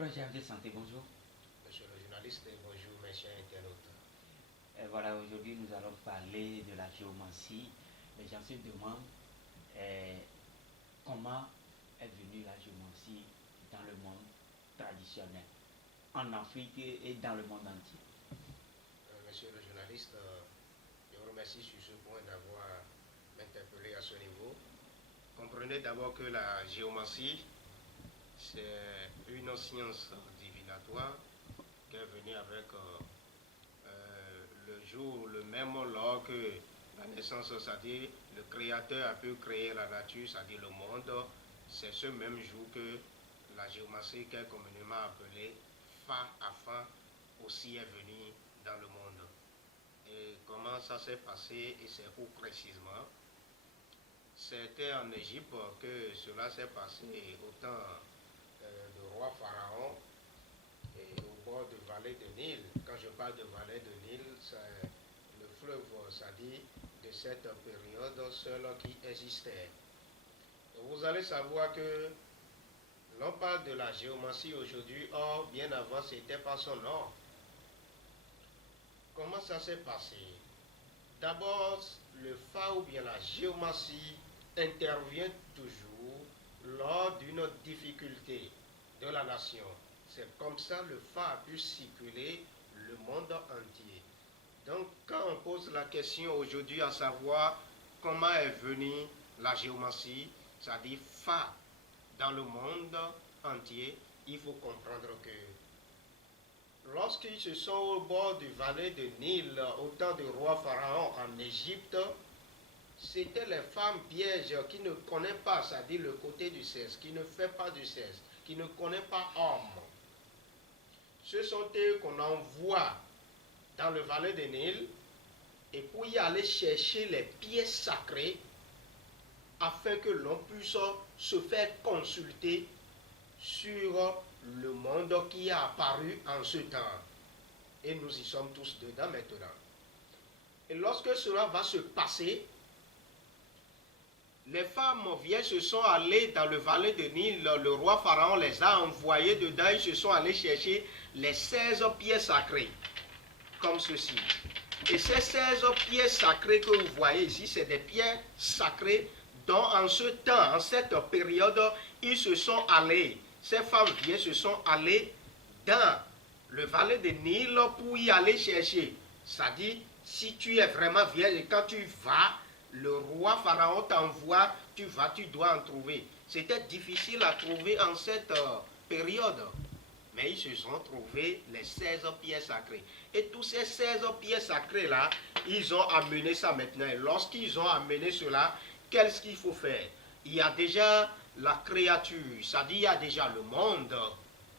Frère de santé, bonjour. Monsieur le journaliste, bonjour mes chers internautes. Voilà, aujourd'hui nous allons parler de la géomancie. Les gens se demandent comment est venue la géomancie dans le monde traditionnel, en Afrique et dans le monde entier. Monsieur le journaliste, je vous remercie sur ce point d'avoir m'interpellé à ce niveau. Comprenez d'abord que la géomancie, c'est une science divinatoire qui est venue avec le jour, le même lors que la naissance, c'est-à-dire le Créateur a pu créer la nature, c'est-à-dire le monde. C'est ce même jour que la géomancie, qui est communément appelée Fa à Fa, aussi est venue dans le monde. Et comment ça s'est passé, et c'est où précisément? C'était en Égypte que cela s'est passé au temps du roi Pharaon et au bord de vallée de Nil. Quand je parle de vallée de Nil, c'est le fleuve, c'est-à-dire de cette période seul qui existait. Et vous allez savoir que l'on parle de la géomancie aujourd'hui, or bien avant c'était pas son nom. Comment ça s'est passé? D'abord, le Fa ou bien la géomancie intervient toujours lors d'une difficulté de la nation. C'est comme ça le Fa a pu circuler le monde entier. Donc quand on pose la question aujourd'hui à savoir comment est venue la géomancie, c'est-à-dire Fa dans le monde entier, il faut comprendre que lorsqu'ils se sont au bord du vallée de Nil, au temps du roi Pharaon en Égypte, c'était les femmes vierges qui ne connaissent pas, c'est-à-dire le côté du sexe, qui ne fait pas du sexe, qui ne connaissent pas homme. Ce sont eux qu'on envoie dans le vallée de Nil et pour y aller chercher les pièces sacrées afin que l'on puisse se faire consulter sur le monde qui a apparu en ce temps. Et nous y sommes tous dedans maintenant. Et lorsque cela va se passer, les femmes vierges se sont allées dans le vallée de Nil, le roi Pharaon les a envoyées dedans, ils se sont allés chercher les 16 pièces sacrées, comme ceci. Et ces 16 pièces sacrées que vous voyez ici, c'est des pierres sacrées dont en ce temps, en cette période, ils se sont allés. Ces femmes vierges se sont allées dans le vallée de Nil pour y aller chercher. C'est-à-dire, si tu es vraiment vierge et quand tu vas, le roi Pharaon t'envoie, tu vas, tu dois en trouver. C'était difficile à trouver en cette période. Mais ils se sont trouvés les 16 pièces sacrées. Et tous ces 16 pièces sacrées-là, ils ont amené ça maintenant. Et lorsqu'ils ont amené cela, qu'est-ce qu'il faut faire? Il y a déjà la créature, c'est-à-dire il y a déjà le monde.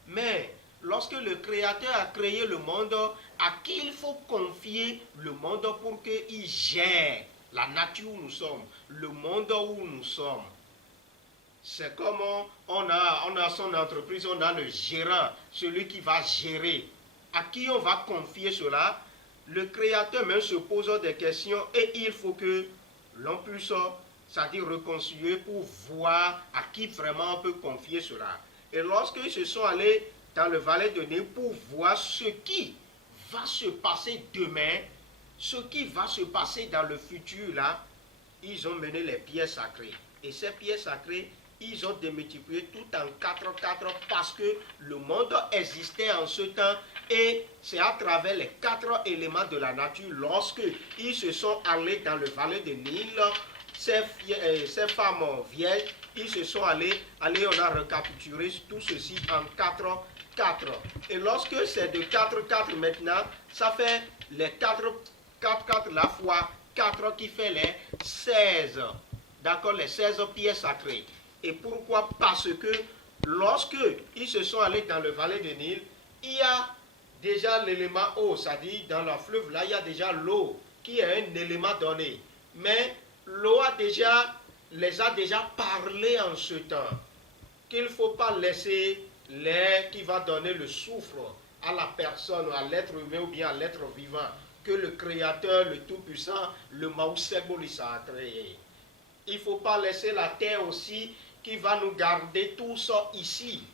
Mais lorsque le Créateur a créé le monde, à qui il faut confier le monde pour qu'il gère la nature où nous sommes, le monde où nous sommes? C'est comme on a son entreprise, on a le gérant, celui qui va gérer. À qui on va confier cela? Le Créateur même se pose des questions et il faut que l'on puisse, c'est-à-dire reconstruire pour voir à qui vraiment on peut confier cela. Et lorsqu'ils se sont allés dans le vallée de Nil pour voir ce qui va se passer demain, ce qui va se passer dans le futur là, ils ont mené les pièces sacrées. Et ces pièces sacrées, ils ont démultiplié tout en 4 parce que le monde existait en ce temps et c'est à travers les 4 éléments de la nature, lorsque ils se sont allés dans le vallée de Nil, ces femmes vieilles, ils se sont allés, on a recapturé tout ceci en 4. Et lorsque c'est de 4 maintenant, ça fait les 4 la fois 4 qui fait les 16. D'accord, les 16 pièces sacrées. Et pourquoi? Parce que lorsque ils se sont allés dans le vallée de Nil, il y a déjà l'élément eau, c'est-à-dire dans le fleuve, là, il y a déjà l'eau qui est un élément donné. Mais l'eau les a déjà parlé en ce temps, qu'il ne faut pas laisser l'air qui va donner le souffle à la personne, à l'être humain ou bien à l'être vivant, que le Créateur, le Tout-Puissant, le Maousseboulissa a créé. Il ne faut pas laisser la terre aussi qui va nous garder tous ici.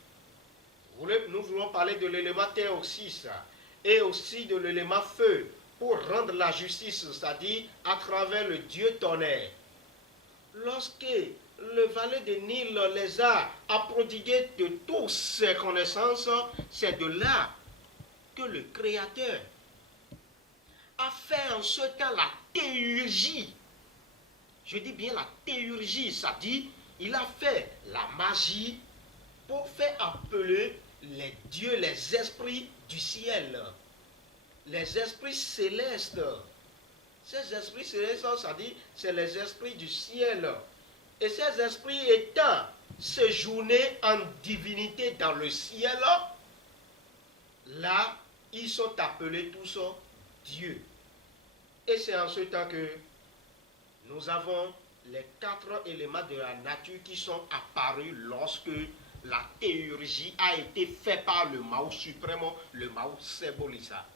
Nous voulons parler de l'élément terre aussi, ça, et aussi de l'élément feu, pour rendre la justice, c'est-à-dire à travers le Dieu tonnerre. Lorsque le valet de Nil les a prodigué de toutes ses connaissances, c'est de là que le Créateur a fait en ce temps la théurgie. Je dis bien la théurgie, c'est-à-dire il a fait la magie pour faire appeler les dieux, les esprits du ciel, les esprits célestes. Ces esprits célestes, c'est-à-dire c'est les esprits du ciel. Et ces esprits étant séjournés en divinité dans le ciel, là, ils sont appelés tous dieux. Et c'est en ce temps que nous avons les 4 éléments de la nature qui sont apparus lorsque la théurgie a été faite par le Mao suprême, le Mao Tse-Bolissa.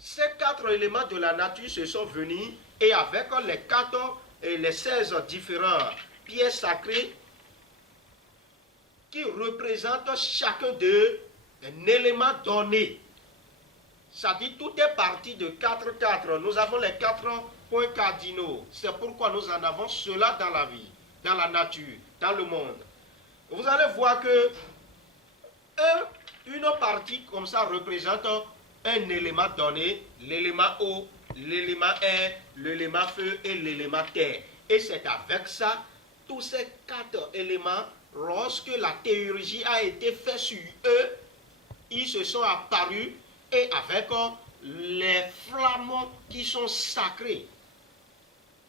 Ces 4 éléments de la nature se sont venus et avec les 4 et les 16 différentes pièces sacrées qui représentent chacun d'eux un élément donné. C'est-à-dire tout est parti de 4. Nous avons les 4 points cardinaux. C'est pourquoi nous en avons cela dans la vie, dans la nature, dans le monde. Vous allez voir que une partie comme ça représente un élément donné, l'élément eau, l'élément air, l'élément feu et l'élément terre. Et c'est avec ça, tous ces 4 éléments, lorsque la théurgie a été faite sur eux, ils se sont apparus et avec les flammes qui sont sacrées.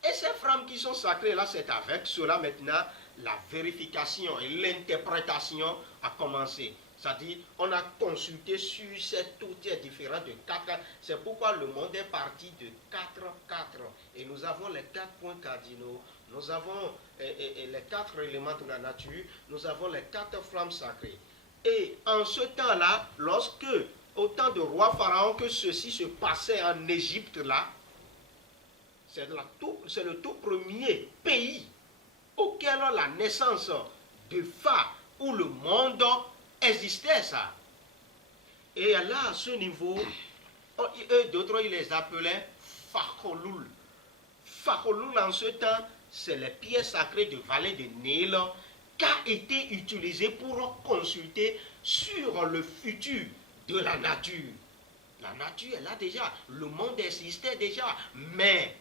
Et ces flammes qui sont sacrées, là, c'est avec cela maintenant, la vérification et l'interprétation a commencé. C'est-à-dire, on a consulté sur cette tout est différent de 4. C'est pourquoi le monde est parti de 4. Et nous avons les 4 points cardinaux, nous avons les 4 éléments de la nature, nous avons les 4 flammes sacrées. Et en ce temps-là, lorsque, au temps de roi Pharaon, que ceci se passait en Égypte là, c'est le tout premier pays auquel la naissance de Pha, où le monde existait ça. Et là, à ce niveau, eux d'autres, ils les appelaient Fakholul. Fakholul, en ce temps, c'est les pièces sacrées de vallée de Nil qui a été utilisé pour consulter sur le futur de la nature. La nature est là déjà, le monde existait déjà, mais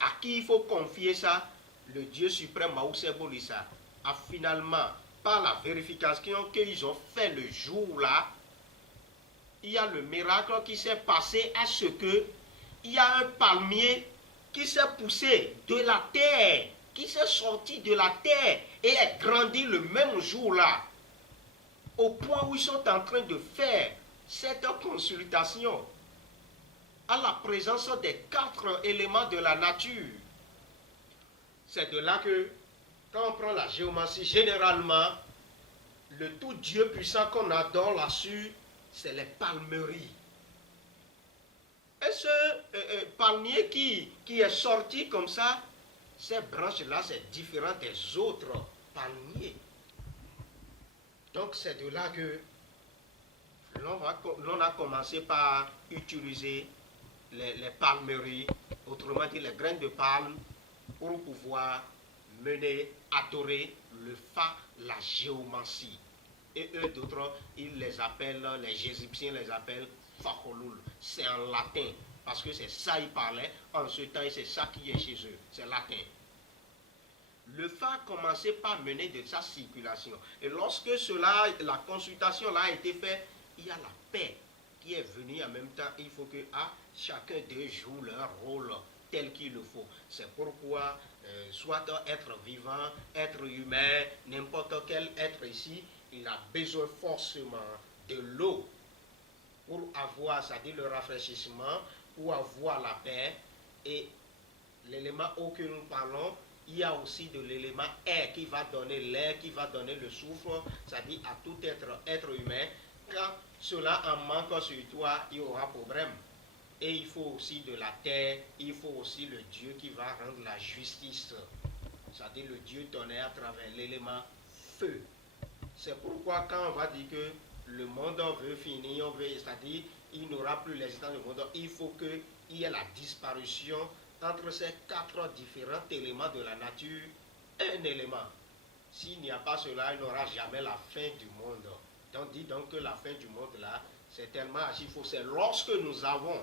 à qui il faut confier ça? Le Dieu suprême Mao Tse-Bolissa a finalement, par la vérification qu'ils ont fait le jour-là, il y a le miracle qui s'est passé à ce que il y a un palmier qui s'est poussé de la terre, qui s'est sorti de la terre et est grandi le même jour-là, au point où ils sont en train de faire cette consultation à la présence des 4 éléments de la nature. C'est de là que, quand on prend la géomancie, généralement, le tout Dieu puissant qu'on adore là-dessus, c'est les palmeries. Et ce palmier qui est sorti comme ça, ces branches-là, c'est différent des autres palmiers. Donc c'est de là que l'on a commencé par utiliser les palmeries, autrement dit les graines de palme, pour pouvoir mener, adorer le Pha, la géomancie. Et eux d'autres, ils les appellent, les Égyptiens les appellent Fakholul. C'est en latin, parce que c'est ça ils parlaient en ce temps et c'est ça qui est chez eux, c'est latin. Le Pha a commencé par mener de sa circulation. Et lorsque cela, la consultation là a été faite, il y a la paix qui est venue en même temps. Il faut que chacun d'eux joue leur rôle tel qu'il le faut. C'est pourquoi, soit être vivant, être humain, n'importe quel être ici, il a besoin forcément de l'eau pour avoir, c'est-à-dire le rafraîchissement, pour avoir la paix. Et l'élément eau que nous parlons, il y a aussi de l'élément air qui va donner l'air, qui va donner le souffle, c'est-à-dire à tout être humain. Quand cela en manque sur toi, il y aura problème. Et il faut aussi de la terre, il faut aussi le Dieu qui va rendre la justice. C'est-à-dire le Dieu tonnerre à travers l'élément feu. C'est pourquoi quand on va dire que le monde veut finir, c'est-à-dire il n'aura plus l'existence du monde, il faut qu'il y ait la disparition entre ces 4 différents éléments de la nature, un élément. S'il n'y a pas cela, il n'y aura jamais la fin du monde. Donc dit donc que la fin du monde là, c'est tellement archi-faux. C'est lorsque nous avons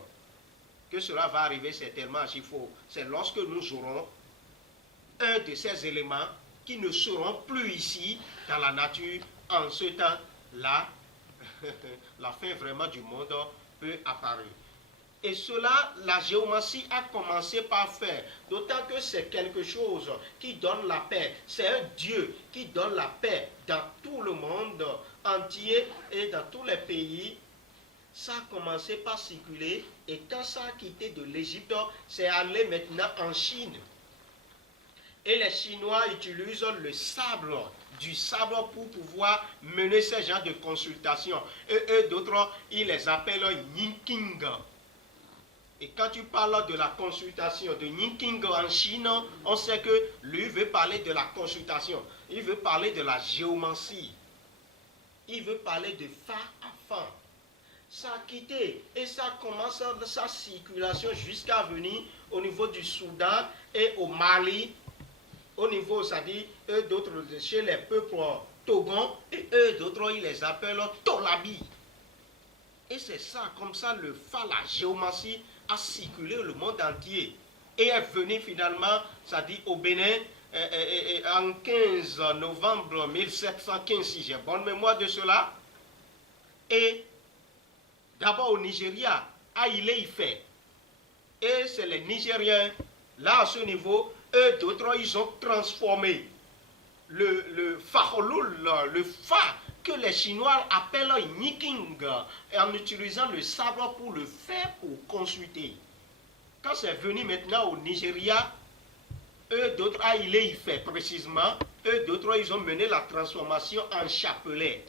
que cela va arriver, c'est tellement archi-faux. C'est lorsque nous aurons un de ces éléments qui ne seront plus ici dans la nature. En ce temps-là, la fin vraiment du monde peut apparaître. Et cela, la géomancie a commencé par faire, d'autant que c'est quelque chose qui donne la paix. C'est un Dieu qui donne la paix dans tout le monde entier et dans tous les pays. Ça a commencé par circuler et quand ça a quitté de l'Égypte, c'est allé maintenant en Chine. Et les Chinois utilisent le sable, du sable pour pouvoir mener ces genres de consultations. Et eux, d'autres, ils les appellent Yinking. Et quand tu parles de la consultation de Yinking en Chine, on sait que lui veut parler de la consultation. Il veut parler de la géomancie. Il veut parler de fa à fa. Ça a quitté et ça commence sa circulation jusqu'à venir au niveau du Soudan et au Mali. Au niveau, c'est-à-dire, eux d'autres, chez les peuples Togon, et eux d'autres, ils les appellent Tolabi. Et c'est ça, comme ça, la géomancie a circulé le monde entier. Et est venue finalement, c'est-à-dire au Bénin, en 15 novembre 1715, si j'ai bonne mémoire de cela. Et d'abord au Nigeria, à Ile-Ife. Et c'est les Nigériens, là à ce niveau, eux d'autres, ils ont transformé le Faholul, le Fa, que les Chinois appellent Yiking, en utilisant le sabre pour le faire, pour consulter. Quand c'est venu maintenant au Nigeria, eux d'autres, à Ile-Ife précisément, eux d'autres, ils ont mené la transformation en chapelet.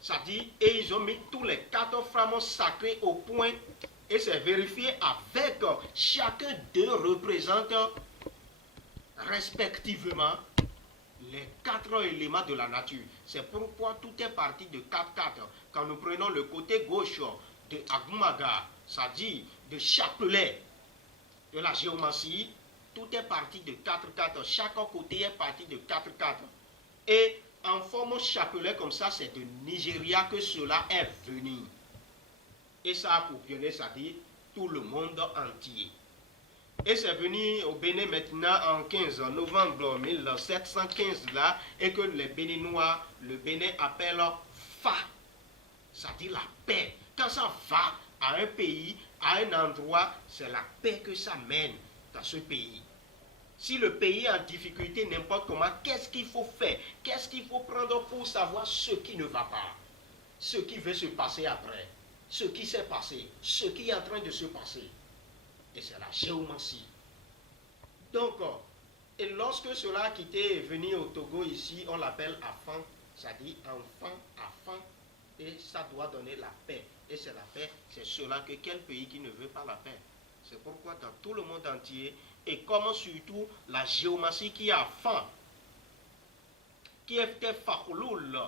C'est-à-dire, et ils ont mis tous les 4 flammes sacrés au point, et c'est vérifié avec chacun d'eux représentant respectivement les 4 éléments de la nature. C'est pourquoi tout est parti de 4-4. Quand nous prenons le côté gauche de Agumaga, c'est-à-dire de chapelet, de la géomancie, tout est parti de 4-4. Chaque côté est parti de 4-4. Et en forme chapelet comme ça, c'est de Nigeria que cela est venu. Et ça a populé, c'est-à-dire tout le monde entier. Et c'est venu au Bénin maintenant en 15 novembre 1715 là, et que les Béninois, le Bénin appelle Fa, c'est-à-dire la paix. Quand ça va à un pays, à un endroit, c'est la paix que ça mène dans ce pays. Si le pays est en difficulté, n'importe comment, qu'est-ce qu'il faut faire? Qu'est-ce qu'il faut prendre pour savoir ce qui ne va pas? Ce qui va se passer après? Ce qui s'est passé? Ce qui est en train de se passer? Et c'est la géomancie. Donc, et lorsque cela a quitté et venu au Togo ici, on l'appelle Afan, ça dit enfant, Afan, et ça doit donner la paix. Et c'est la paix, c'est cela que quel pays qui ne veut pas la paix? C'est pourquoi dans tout le monde entier, et comme surtout la géomancie qui est Afan, qui était Fakhouloul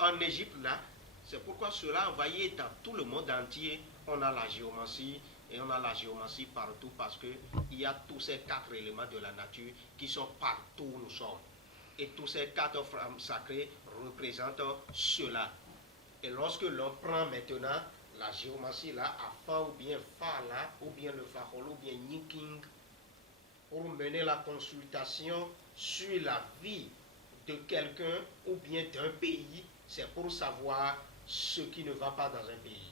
en Égypte là, c'est pourquoi cela envoyé dans tout le monde entier, on a la géomancie. Et on a la géomancie partout parce qu'il y a tous ces 4 éléments de la nature qui sont partout où nous sommes. Et tous ces 4 flammes sacrées représentent cela. Et lorsque l'on prend maintenant la géomancie là, à Fa ou bien Fa là, ou bien le Fahol ou bien Yinking, pour mener la consultation sur la vie de quelqu'un ou bien d'un pays, c'est pour savoir ce qui ne va pas dans un pays.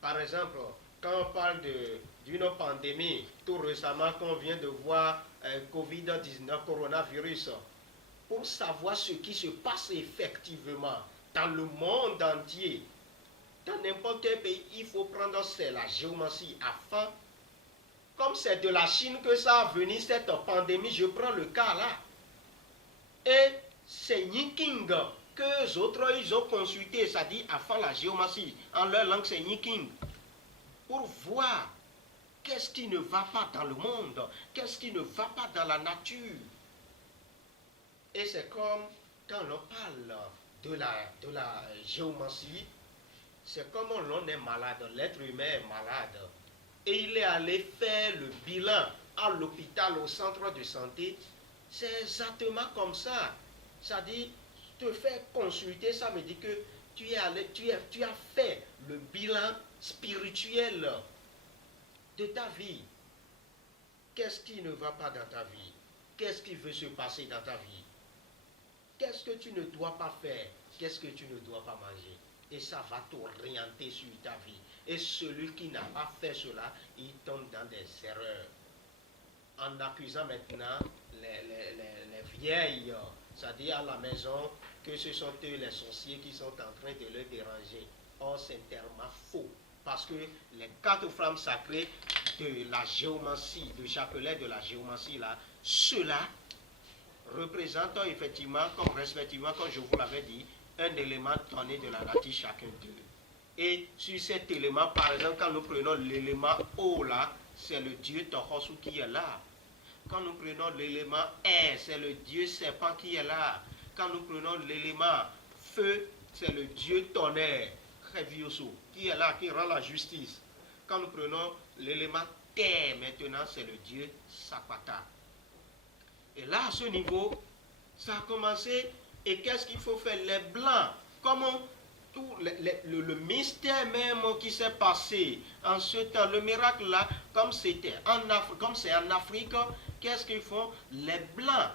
Par exemple, quand on parle d'une pandémie, tout récemment qu'on vient de voir Covid-19, coronavirus, pour savoir ce qui se passe effectivement dans le monde entier, dans n'importe quel pays, il faut prendre la géomancie afin, comme c'est de la Chine que ça a venu cette pandémie, je prends le cas là. Et c'est Yiking que les autres ils ont consulté, c'est-à-dire afin la géomancie, en leur langue c'est Yiking, pour voir qu'est-ce qui ne va pas dans le monde, qu'est-ce qui ne va pas dans la nature. Et c'est comme quand on parle de la géomancie, c'est comme l'on est malade, l'être humain est malade. Et il est allé faire le bilan à l'hôpital, au centre de santé. C'est exactement comme ça. C'est-à-dire, te faire consulter, ça veut dire que tu as fait le bilan spirituel de ta vie. Qu'est-ce qui ne va pas dans ta vie? Qu'est-ce qui veut se passer dans ta vie? Qu'est-ce que tu ne dois pas faire? Qu'est-ce que tu ne dois pas manger? Et ça va t'orienter sur ta vie. Et celui qui n'a pas fait cela, il tombe dans des erreurs. En accusant maintenant les vieilles, c'est-à-dire à la maison, que ce sont eux les sorciers qui sont en train de le déranger. Or, c'est tellement faux. Parce que les 4 flammes sacrées de la géomancie, le chapelet de la géomancie, là, cela représente effectivement, comme respectivement, comme je vous l'avais dit, un élément donné de la nature chacun d'eux. Et sur cet élément, par exemple, quand nous prenons l'élément eau là, c'est le dieu Tohosu qui est là. Quand nous prenons l'élément air, c'est le dieu serpent qui est là. Quand nous prenons l'élément feu, c'est le dieu tonnerre, Revioso, qui est là, qui rend la justice. Quand nous prenons l'élément terre, maintenant, c'est le dieu Sakwata. Et là, à ce niveau, ça a commencé. Et qu'est-ce qu'il faut faire? Les Blancs, comment tout le mystère même qui s'est passé en ce temps, le miracle là, comme c'était en Afrique, comme c'est en Afrique, qu'est-ce qu'ils font? Les Blancs,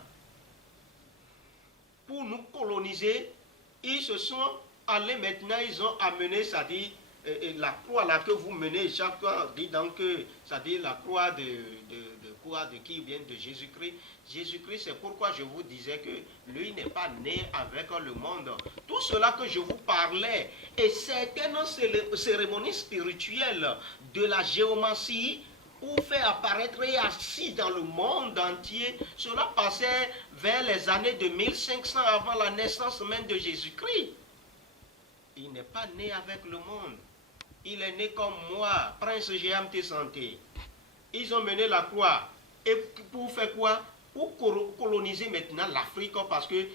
pour nous coloniser, ils se sont allés maintenant, ils ont amené, c'est-à-dire la croix là que vous menez chaque fois, dit donc que, c'est-à-dire la croix de qui vient de Jésus-Christ. Jésus-Christ, c'est pourquoi je vous disais que lui n'est pas né avec le monde. Tout cela que je vous parlais, et certaines cérémonies spirituelles de la géomancie, pour faire apparaître et assis dans le monde entier, cela passait vers les années de 1500 avant la naissance même de Jésus-Christ. Il n'est pas né avec le monde. Il est né comme moi, Prince GMT Santé. Ils ont mené la croix. Et pour faire quoi? Pour coloniser maintenant l'Afrique, parce que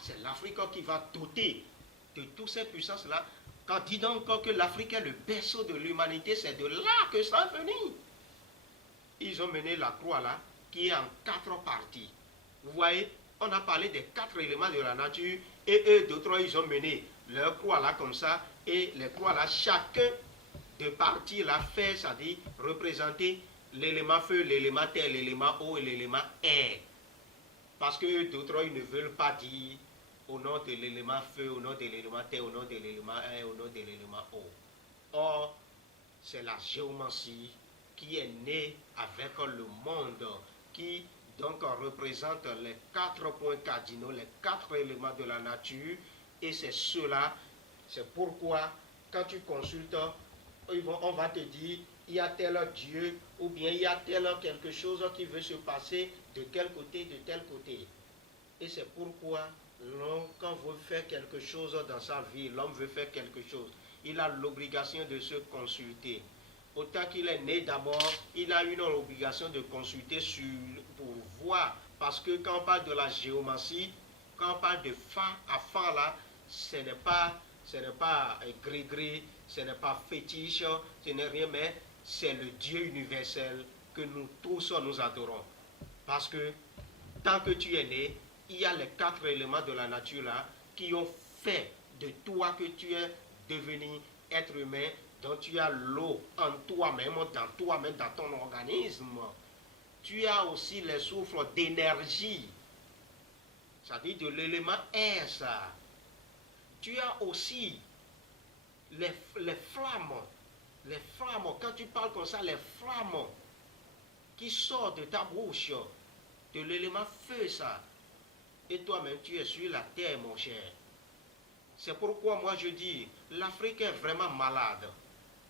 c'est l'Afrique qui va doter de toutes ces puissances-là. Quand dit donc que l'Afrique est le berceau de l'humanité, c'est de là que ça est venu. Ils ont mené la croix là, qui est en 4 parties. Vous voyez, on a parlé des 4 éléments de la nature, et eux, d'autres, ils ont mené leur croix là comme ça, et les croix là, chacun de parties là fait, c'est-à-dire représenter l'élément feu, l'élément terre, l'élément eau et l'élément air. Parce que d'autres, ils ne veulent pas dire au nom de l'élément feu, au nom de l'élément terre, au nom de l'élément air, au nom de l'élément eau. Or, c'est la géomancie qui est née avec le monde, qui donc représente les 4 points cardinaux, les 4 éléments de la nature, et c'est cela, c'est pourquoi quand tu consultes, on va te dire, il y a tel Dieu, ou bien il y a tel quelque chose qui veut se passer de quel côté, de tel côté. Et c'est pourquoi, quand on veut faire quelque chose dans sa vie, l'homme veut faire quelque chose, il a l'obligation de se consulter. Autant qu'il est né d'abord, il a une obligation de consulter pour voir. Parce que quand on parle de la géomancie, quand on parle de fin à fin là, ce n'est pas gris-gris, ce n'est pas fétiche, ce n'est rien, mais c'est le Dieu universel que nous tous nous adorons. Parce que tant que tu es né, il y a les 4 éléments de la nature là qui ont fait de toi que tu es devenu être humain, dont tu as l'eau en toi-même, dans ton organisme. Tu as aussi les souffles d'énergie, c'est-à-dire de l'élément air, ça. Tu as aussi les flammes. Les flammes, quand tu parles comme ça, les flammes qui sortent de ta bouche, de l'élément feu, ça. Et toi-même, tu es sur la terre, mon cher. C'est pourquoi moi je dis, l'Afrique est vraiment malade.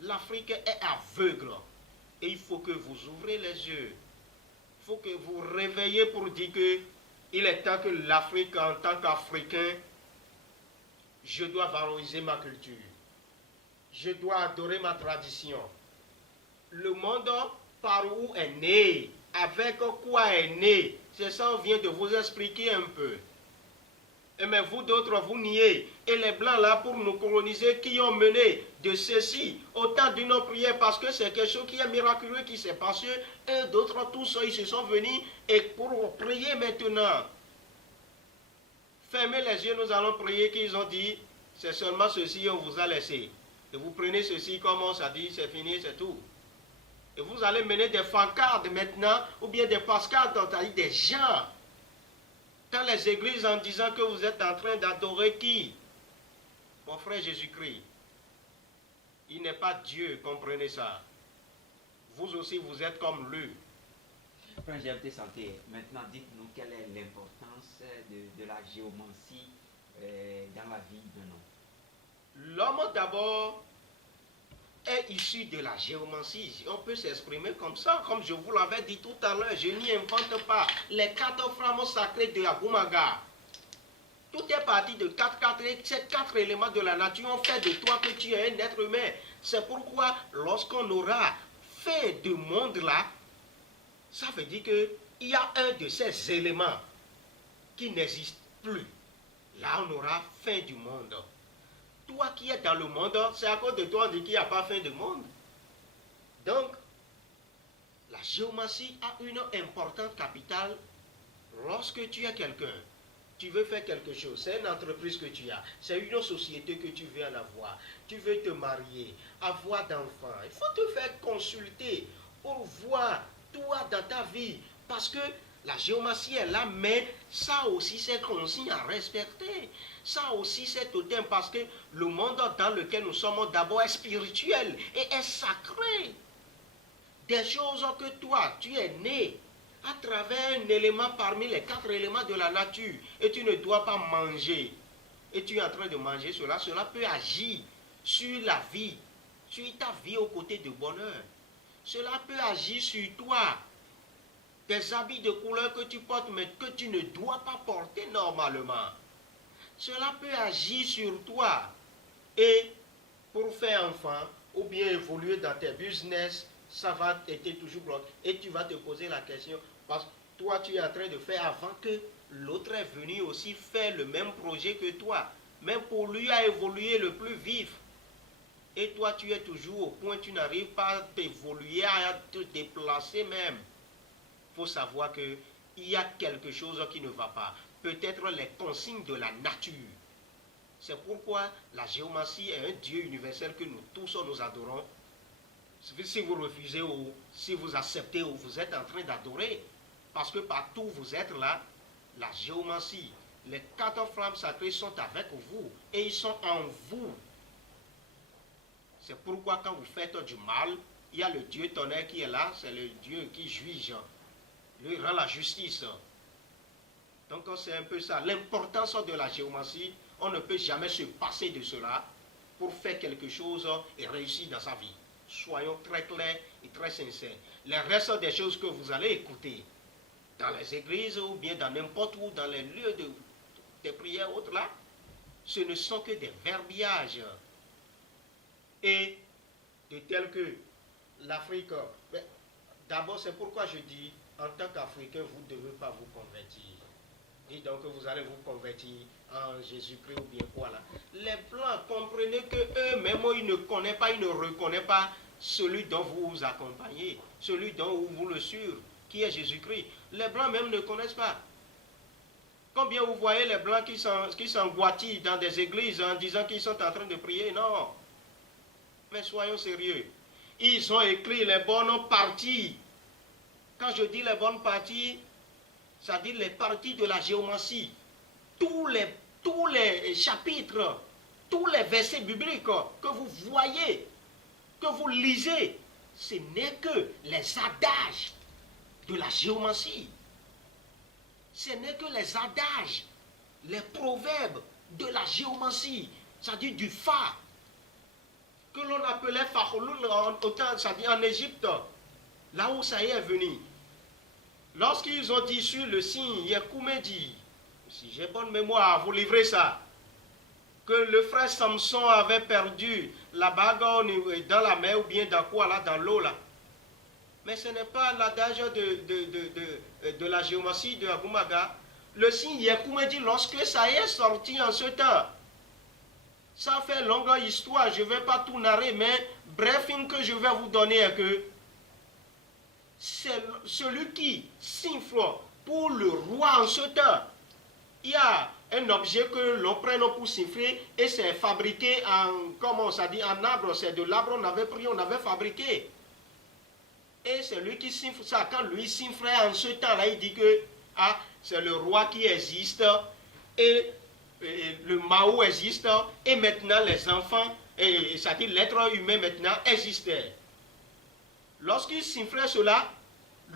L'Afrique est aveugle. Et il faut que vous ouvrez les yeux. Il faut que vous réveillez pour dire que il est temps que l'Afrique, en tant qu'Africain, je dois valoriser ma culture. Je dois adorer ma tradition. Le monde par où est né, avec quoi est né, c'est ça on vient de vous expliquer un peu. Mais vous d'autres, vous niez. Et les Blancs là, pour nous coloniser, qui ont mené de ceci autant de nos prières, parce que c'est quelque chose qui est miraculeux, qui s'est passé. Et d'autres, tous, ils se sont venus et pour prier maintenant. Fermez les yeux, nous allons prier, qu'ils ont dit, c'est seulement ceci, on vous a laissé. Et vous prenez ceci comme on s'est dit, c'est fini, c'est tout. Et vous allez mener des fancardes maintenant, ou bien des pascades, c'est-à-dire des gens dans les églises en disant que vous êtes en train d'adorer qui? Mon frère Jésus-Christ. Il n'est pas Dieu, comprenez ça. Vous aussi, vous êtes comme lui. Frère, j'ai été santé. Maintenant, dites-nous quelle est l'importance de la géomancie dans la vie d'un homme. L'homme d'abord est issu de la géomancie. On peut s'exprimer comme ça, comme je vous l'avais dit tout à l'heure. Je n'y invente pas. Les 4 flammes sacrées de Agumaga. Tout est parti de ces 4 éléments de la nature ont fait de toi que tu es un être humain. C'est pourquoi lorsqu'on aura fait du monde là, ça veut dire qu'il y a un de ces éléments qui n'existe plus. Là, on aura fin du monde. Toi qui es dans le monde, c'est à cause de toi on dit qu'il n'y a pas fin du monde. Donc, la géomancie a une importante capitale lorsque tu es quelqu'un. Tu veux faire quelque chose, c'est une entreprise que tu as, c'est une société que tu veux en avoir, tu veux te marier, avoir d'enfants. Il faut te faire consulter pour voir toi dans ta vie, parce que la géomancie est là, mais ça aussi c'est consigne à respecter, ça aussi c'est totem, parce que le monde dans lequel nous sommes d'abord est spirituel et est sacré. Des choses que toi, tu es né à travers un élément parmi les 4 éléments de la nature, et tu ne dois pas manger, et tu es en train de manger cela, cela peut agir sur la vie, sur ta vie aux côtés de bonheur. Cela peut agir sur toi, des habits de couleur que tu portes, mais que tu ne dois pas porter normalement. Cela peut agir sur toi, et pour faire enfant, ou bien évoluer dans tes business, ça va être toujours bloqué, et tu vas te poser la question, parce que toi, tu es en train de faire avant que l'autre est venu aussi faire le même projet que toi. Même pour lui à évoluer le plus vif. Et toi, tu es toujours au point, tu n'arrives pas à t'évoluer, à te déplacer même. Il faut savoir qu'il y a quelque chose qui ne va pas. Peut-être les consignes de la nature. C'est pourquoi la géomancie est un Dieu universel que nous tous nous adorons. Si vous refusez ou si vous acceptez ou vous êtes en train d'adorer, parce que partout où vous êtes là, la géomancie, les 4 flammes sacrées sont avec vous et ils sont en vous. C'est pourquoi quand vous faites du mal, il y a le Dieu tonnerre qui est là, c'est le Dieu qui juge, lui rend la justice. Donc c'est un peu ça, l'importance de la géomancie, on ne peut jamais se passer de cela pour faire quelque chose et réussir dans sa vie. Soyons très clairs et très sincères. Les restes des choses que vous allez écouter dans les églises ou bien dans n'importe où, dans les lieux de prière autres là, ce ne sont que des verbiages. Et de tels que l'Afrique, d'abord c'est pourquoi je dis, en tant qu'Africain, vous ne devez pas vous convertir. Dites donc que vous allez vous convertir en Jésus-Christ ou bien quoi là. Les Blancs, comprenez que eux-mêmes, ils ne connaissent pas, ils ne reconnaissent pas celui dont vous vous accompagnez, celui dont vous le suivez, qui est Jésus-Christ. Les Blancs même ne connaissent pas. Combien vous voyez les Blancs qui s'engoitillent dans des églises en disant qu'ils sont en train de prier? Non. Mais soyons sérieux. Ils ont écrit les bonnes parties. Quand je dis les bonnes parties, ça dit les parties de la géomancie. Tous les chapitres, tous les versets bibliques que vous voyez, que vous lisez, ce n'est que les adages de la géomancie. Ce n'est que les adages, les proverbes de la géomancie, c'est-à-dire du Fa, que l'on appelait Fachoulul c'est-à-dire en Égypte, là où ça y est venu. Lorsqu'ils ont dit sur le signe Yekoumedi, si j'ai bonne mémoire, vous livrez ça, que le frère Samson avait perdu la bague dans la mer ou bien dans quoi là, dans l'eau là. Mais ce n'est pas l'adage de la géomancie de Agumaga. le signe Yekoumé dit, lorsque ça est sorti en ce temps, ça fait longue histoire, je ne vais pas tout narrer, mais bref, que je vais vous donner est que c'est celui qui siffle pour le roi en ce temps. Il y a un objet que l'on prend pour siffler et c'est fabriqué en, comment ça dit, en arbre, c'est de l'arbre, on avait pris, on avait fabriqué. Et c'est lui qui siffle ça. Quand lui sifflait en ce temps-là, il dit que ah, c'est le roi qui existe et le Mao existe et maintenant les enfants, c'est-à-dire l'être humain maintenant existait. Lorsqu'il sifflait cela,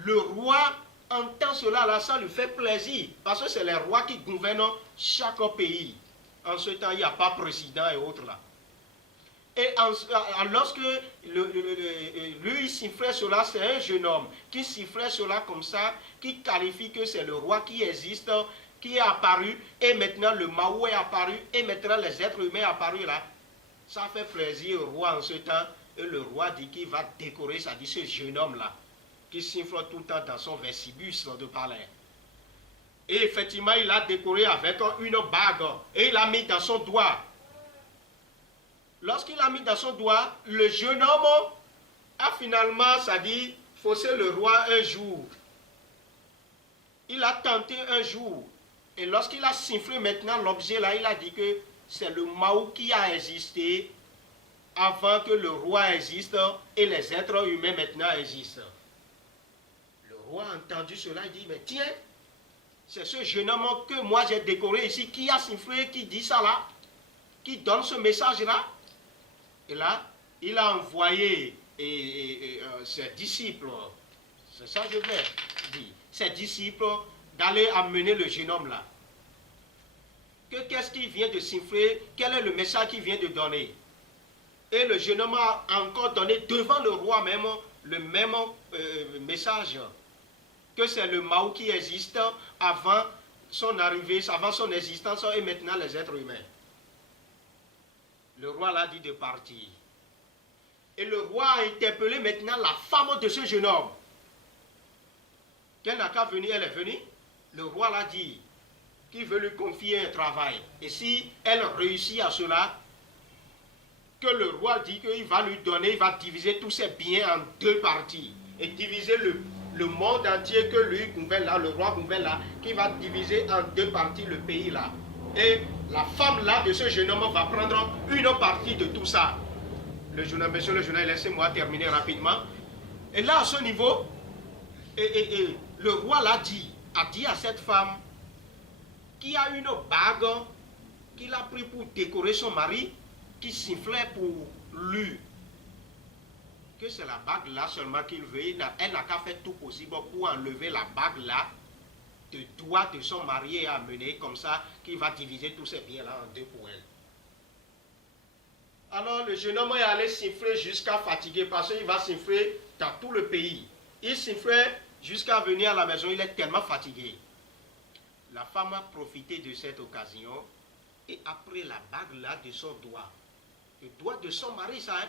le roi entend cela, là, ça lui fait plaisir parce que c'est les rois qui gouvernent chaque pays. En ce temps, il n'y a pas président et autres là. Et lorsque lui sifflait cela, c'est un jeune homme qui sifflait cela comme ça, qui qualifie que c'est le roi qui existe, qui est apparu, et maintenant le Mao est apparu, et maintenant les êtres humains sont apparus là. Ça fait plaisir au roi en ce temps, et le roi dit qu'il va décorer, ça dit ce jeune homme là, qui siffle tout le temps dans son vestibus de palais. Et effectivement, il a décoré avec une bague, et il l'a mis dans son doigt. Lorsqu'il a mis dans son doigt, le jeune homme a finalement, ça dit, faussé le roi un jour. Il a tenté un jour. Et lorsqu'il a sifflé maintenant l'objet là, il a dit que c'est le Mao qui a existé avant que le roi existe et les êtres humains maintenant existent. Le roi a entendu cela, il dit, mais tiens, c'est ce jeune homme que moi j'ai décoré ici, qui a sifflé, qui dit ça là, qui donne ce message là. Et là, il a envoyé ses disciples, c'est ça que je vais dire, ses disciples d'aller amener le jeune homme là. Qu'est-ce qu'il vient de siffler? Quel est le message qu'il vient de donner? Et le jeune homme a encore donné devant le roi même le même message, que c'est le Mao qui existe avant son arrivée, avant son existence et maintenant les êtres humains. Le roi l'a dit de partir. Et le roi a interpellé maintenant la femme de ce jeune homme. Qu'elle n'a qu'à venir, elle est venue. Le roi l'a dit qu'il veut lui confier un travail. Et si elle réussit à cela, que le roi dit qu'il va lui donner, il va diviser tous ses biens en deux parties. Et diviser le monde entier que lui gouverne là, le roi gouverne là, qui va diviser en deux parties le pays là. Et la femme là de ce jeune homme va prendre une partie de tout ça. Le journal, monsieur le journal, laissez-moi terminer rapidement. Et là, à ce niveau, le roi l'a dit, a dit à cette femme qui a une bague qu'il a pris pour décorer son mari, qui sifflait pour lui, que c'est la bague là seulement qu'il veut. Elle n'a qu'à faire tout possible pour enlever la bague là de doigt de son mari et amener comme ça qu'il va diviser tous ces biens là en deux pour elle. Alors le jeune homme est allé siffler jusqu'à fatiguer parce qu'il va siffler dans tout le pays. Il sifflait jusqu'à venir à la maison, il est tellement fatigué. La femme a profité de cette occasion et a pris la bague là de son doigt, le doigt de son mari ça, hein,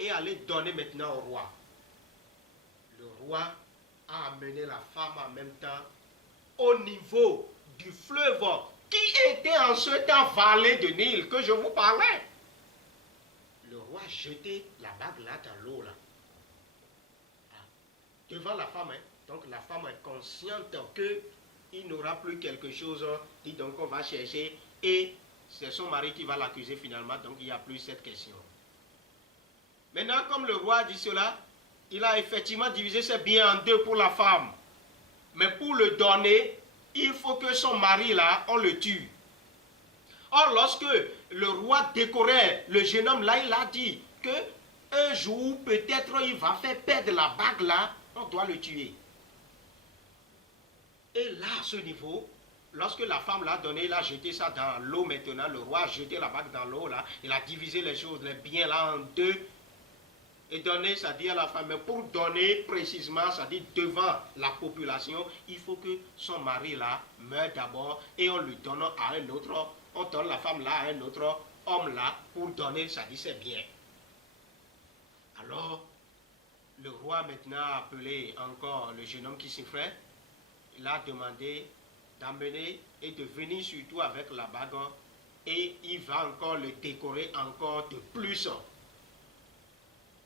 et allé donner maintenant au roi. Le roi a amené la femme en même temps au niveau du fleuve qui était en ce temps vallée de Nil que je vous parlais. Le roi a jeté la bague là dans l'eau là. Devant la femme, hein. Donc la femme est consciente qu'il n'aura plus quelque chose, dit donc on va chercher et c'est son mari qui va l'accuser finalement, donc il n'y a plus cette question. Maintenant, comme le roi dit cela, il a effectivement divisé ses biens en deux pour la femme. Mais pour le donner, il faut que son mari là, on le tue. Or, lorsque le roi décorait le jeune homme là, il a dit que un jour, peut-être il va faire perdre la bague là, on doit le tuer. Et là, à ce niveau, lorsque la femme l'a donné, il a jeté ça dans l'eau maintenant, le roi a jeté la bague dans l'eau là, il a divisé les choses, les biens là en deux, et donné, ça dit à la femme, mais pour donner précisément, ça dit devant la population, il faut que son mari là meure d'abord et on lui donne à un autre, on donne la femme là à un autre homme là pour donner, ça dit ses biens. Alors, le roi maintenant a appelé encore le jeune homme qui sifflait, il a demandé d'amener et de venir surtout avec la bague, et il va encore le décorer encore de plus.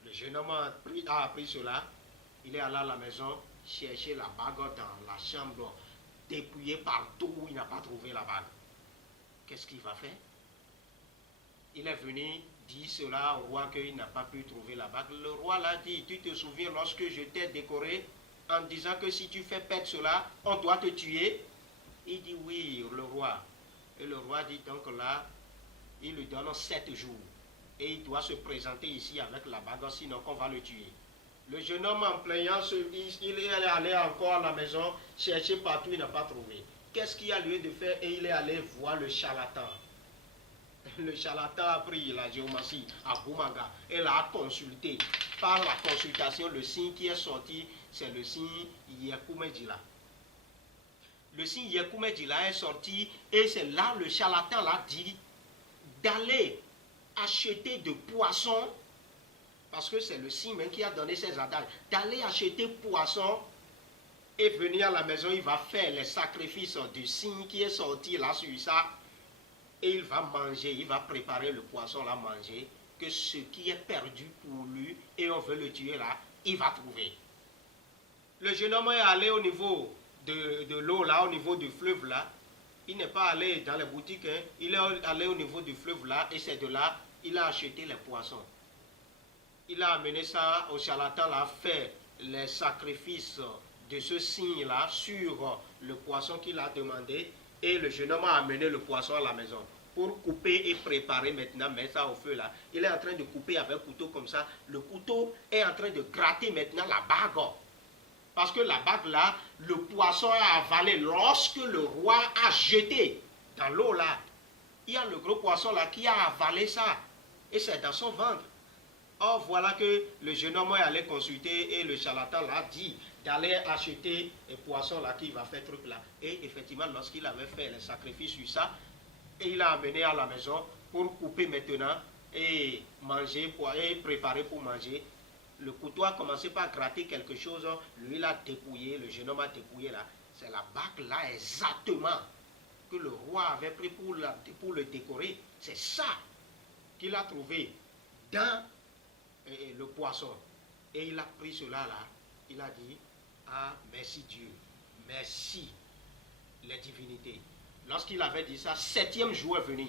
Le jeune homme a appris cela, il est allé à la maison chercher la bague dans la chambre, dépouillé partout où il n'a pas trouvé la bague. Qu'est-ce qu'il va faire? Il est venu dire cela au roi qu'il n'a pas pu trouver la bague. Le roi l'a dit, tu te souviens lorsque je t'ai décoré en disant que si tu fais perdre cela, on doit te tuer? Il dit oui, le roi. Et le roi dit donc là, il lui donne 7 jours. Et il doit se présenter ici avec la bague, sinon qu'on va le tuer. Le jeune homme en plaignant, il est allé encore à la maison, chercher partout, il n'a pas trouvé. Qu'est-ce qu'il a lieu de faire? Et il est allé voir le charlatan. Le charlatan a pris la géomancie à Boumaga et l'a consulté. Par la consultation, le signe qui est sorti, c'est le signe Yekoumedjila. Le signe Yekoumedjila est sorti et c'est là le charlatan l'a dit d'aller acheter de poissons, parce que c'est le signe même qui a donné ses adages, d'aller acheter poisson et venir à la maison, il va faire les sacrifices du signe qui est sorti là sur ça, et il va manger, il va préparer le poisson là, manger, que ce qui est perdu pour lui, et on veut le tuer là, il va trouver. Le jeune homme est allé au niveau de l'eau là, au niveau du fleuve là, il n'est pas allé dans les boutiques, hein. Il est allé au niveau du fleuve là, et c'est de là, il a acheté les poissons. Il a amené ça au charlatan là, fait les sacrifices de ce signe là sur le poisson qu'il a demandé, et le jeune homme a amené le poisson à la maison pour couper et préparer maintenant, mettre ça au feu là. Il est en train de couper avec un couteau comme ça. Le couteau est en train de gratter maintenant la bague. Parce que la bague là, le poisson a avalé lorsque le roi a jeté dans l'eau là. Il y a le gros poisson là qui a avalé ça. Et c'est dans son ventre. Or voilà que le jeune homme est allé consulter et le charlatan l'a dit d'aller acheter les poissons là qui va faire truc là. Et effectivement, lorsqu'il avait fait les sacrifices sur ça, et il a amené à la maison pour couper maintenant et manger, et préparer pour manger. Le couteau a commencé par gratter quelque chose, lui il a dépouillé, le jeune homme a dépouillé là. C'est la bague là exactement que le roi avait pris pour le décorer. C'est ça qu'il a trouvé dans le poisson. Et il a pris cela là, il a dit, ah merci Dieu, merci les divinités. Lorsqu'il avait dit ça, 7e jour est venu.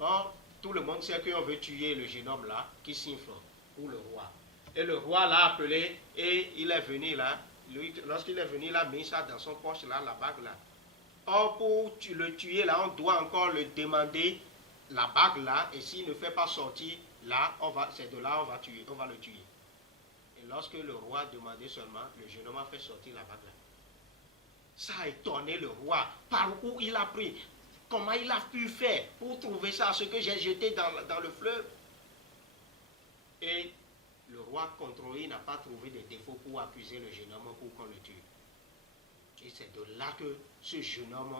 Or, tout le monde sait qu'on veut tuer le jeune homme là, qui siffle pour le roi. Et le roi l'a appelé et il est venu là. Lorsqu'il est venu, il a mis ça dans son poche là, la bague là. Or, pour le tuer là, on doit encore le demander la bague là, et s'il ne fait pas sortir là, c'est de là on va le tuer. Et lorsque le roi a demandé seulement, le jeune homme a fait sortir la bague là. Ça a étonné le roi. Par où il a pris? Comment il a pu faire pour trouver ça, ce que j'ai jeté dans le fleuve? Et le roi contrôlé n'a pas trouvé de défaut pour accuser le jeune homme pour qu'on le tue. Et c'est de là que ce jeune homme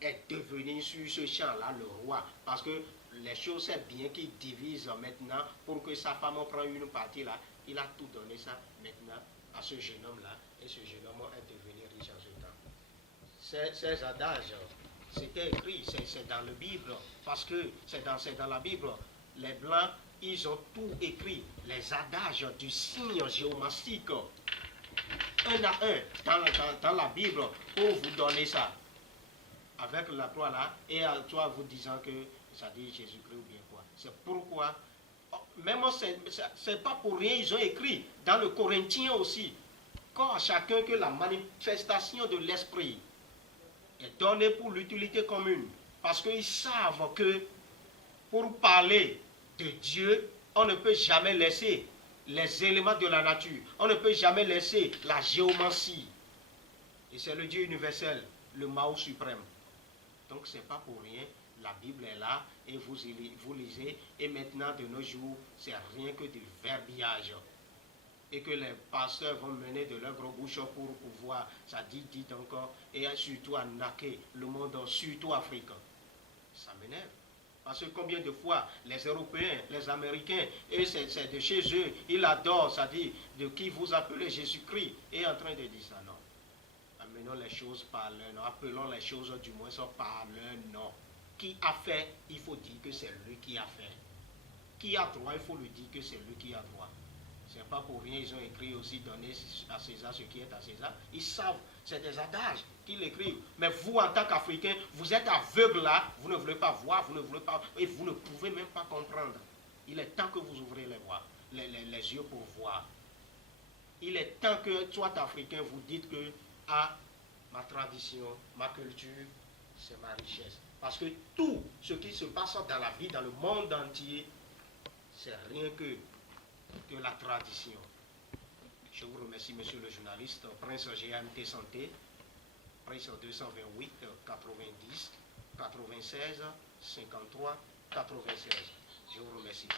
est devenu sur ce champ-là le roi. Parce que les choses, c'est bien qu'il divise maintenant pour que sa femme prenne une partie là. Il a tout donné ça maintenant à ce jeune homme-là. Et ce jeune homme est devenu riche en ce temps. Ces adages, c'était écrit, c'est dans la Bible. Parce que c'est dans la Bible. Les Blancs, ils ont tout écrit. Les adages du signe géomastique. Un à un dans la Bible pour vous donner ça. Avec la croix là, et à toi vous disant que ça dit Jésus-Christ ou bien quoi. C'est pourquoi, même c'est pas pour rien, ils ont écrit dans le Corinthien aussi, qu'à chacun que la manifestation de l'esprit est donnée pour l'utilité commune. Parce qu'ils savent que pour parler de Dieu, on ne peut jamais laisser les éléments de la nature. On ne peut jamais laisser la géomancie. Et c'est le Dieu universel, le Mao suprême. Donc c'est pas pour rien, la Bible est là et vous lisez. Et maintenant de nos jours, c'est rien que du verbiage. Et que les pasteurs vont mener de leur gros bouchon pour pouvoir, ça dit encore, et surtout à naquer le monde, surtout Afrique. Ça m'énerve. Parce que combien de fois les Européens, les Américains, et c'est de chez eux, ils adorent, ça dit, de qui vous appelez Jésus-Christ, et en train de dire ça, non. Donnons les choses par leur nom. Appelons les choses du moins par leur nom. Qui a fait, il faut dire que c'est lui qui a fait. Qui a droit, il faut lui dire que c'est lui qui a droit. C'est pas pour rien, ils ont écrit aussi donner à César ce qui est à César. Ils savent, c'est des adages qu'ils écrivent. Mais vous, en tant qu'Africains, vous êtes aveugles là, vous ne voulez pas voir, vous ne voulez pas, et vous ne pouvez même pas comprendre. Il est temps que vous ouvrez les yeux pour voir. Il est temps que, toi, Africain, vous dites que, ah, ma tradition, ma culture, c'est ma richesse. Parce que tout ce qui se passe dans la vie, dans le monde entier, c'est rien que la tradition. Je vous remercie, monsieur le journaliste. Prince GMT Santé, Prince 228 90 96 53 96. Je vous remercie.